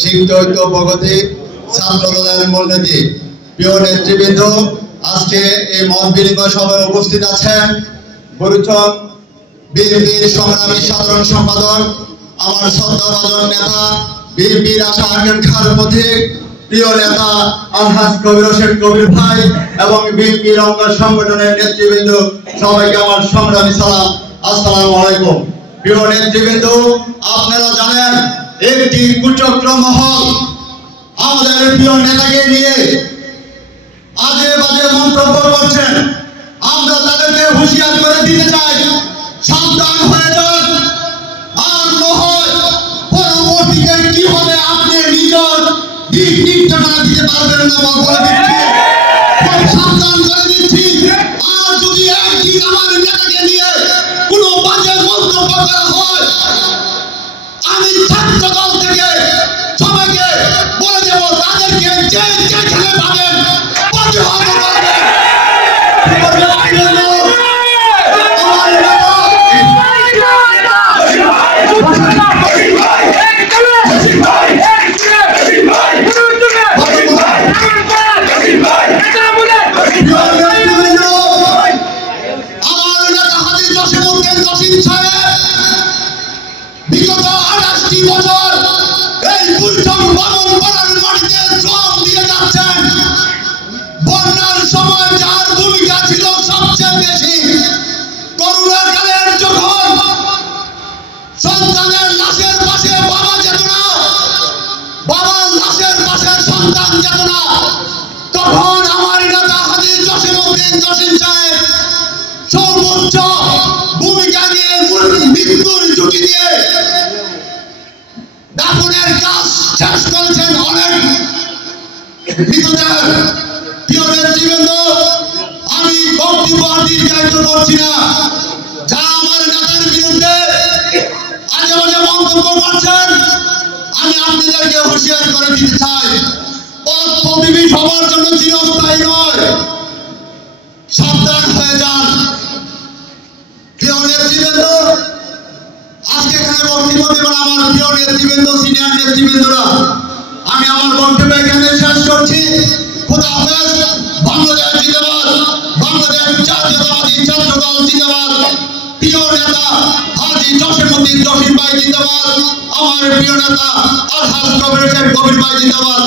শিক্ষিত প্রগতি ছাত্র দলের মূলনীতি প্রিয় নেতৃবৃন্দ, আজকে এই মত বিনিময় সভায় উপস্থিত আছেন বরুচক বিএনপির সংগ্রামী সাধারণ সম্পাদক, আমার শ্রদ্ধাভাজন নেতা, বিএনপির আশা আকাঙ্ক্ষার পথিক প্রিয় নেতা আলহাজ কবির হোসেন কবির ভাই এবং বিএনপির অঙ্গ সংগঠনের নেতৃবৃন্দ, সবাইকে আমার সংগ্রামী সালাম। আসসালামু আলাইকুম। প্রিয় নেতৃবৃন্দ, আপনারা জানেন একটি কুচক্র মহল আমাদের প্রিয় নেতাকে নিয়ে আজে বাজে মন্তব্য করছেন। আমরা তাদেরকে হুঁশিয়ার করে দিতে চাই, সাবধান হয়ে যান। আর নয় পরবর্তীতে কি হবে আপনি নিজের দিক নির্দেশনা দিতে পারবেন না। সাবধান করে দিচ্ছি, আর যদি একদিন আমার নেতাকে নিয়ে কোনো বাজে মন্তব্য করা হয়, আমি ছাত্র দল থেকে সবাইকে বলে দেব তাদেরকে যেখানে পাবেন প্রতিহত করবেন। বিগত 28টি বছর এই গুলশান ভবন পাড়ার মাটিতে শ্রম দিয়ে যাচ্ছেন। বন্যার সময় যার ভূমিকা ছিল সবচেয়ে বেশি, করোনাকালের যখন সন্তানের লাশের পাশে বাবা যেত না, বাবার লাশের পাশে সন্তান যেত না, তখন আমার নেতা হাজী জসিমউদ্দিন জসিম সাহেব সর্বোচ্চ ভূমিকা নিয়ে মৃত্যুর ঝুঁকি দিয়ে দাফনের কাজ শেষ করেছেন। অনেক মৃতদেহ। প্রিয় নেতৃবৃন্দ, আমি বক্তব্য দীর্ঘায়িত করছি না। যারা আমার নেতার বিরুদ্ধে আজে বাজে মন্তব্য করছেন, আমি আপনাদেরকে হুঁশিয়ার করে দিতে চাই, পদ পদবি সবার জন্য চিরস্থায়ী নয়। সাবধান হয়ে যান। প্রিয় নেতৃবৃন্দ, আজকে এখানে বক্তব্য দেবেন আমার প্রিয় নেতৃবৃন্দ, সিনিয়র নেতৃবৃন্দরা। আমি আমার বক্তব্য এখানে শেষ করছি। খোদা হাফেজ। বাংলাদেশ জিন্দাবাদ। বাংলাদেশ জাতীয়তাবাদী ছাত্র দল জিন্দাবাদ। প্রিয় নেতা হাজী জসিমউদ্দিন জসিম ভাই জিন্দাবাদ। আমার প্রিয় নেতা আলহাজ কবির হোসেন কবির ভাই জিন্দাবাদ।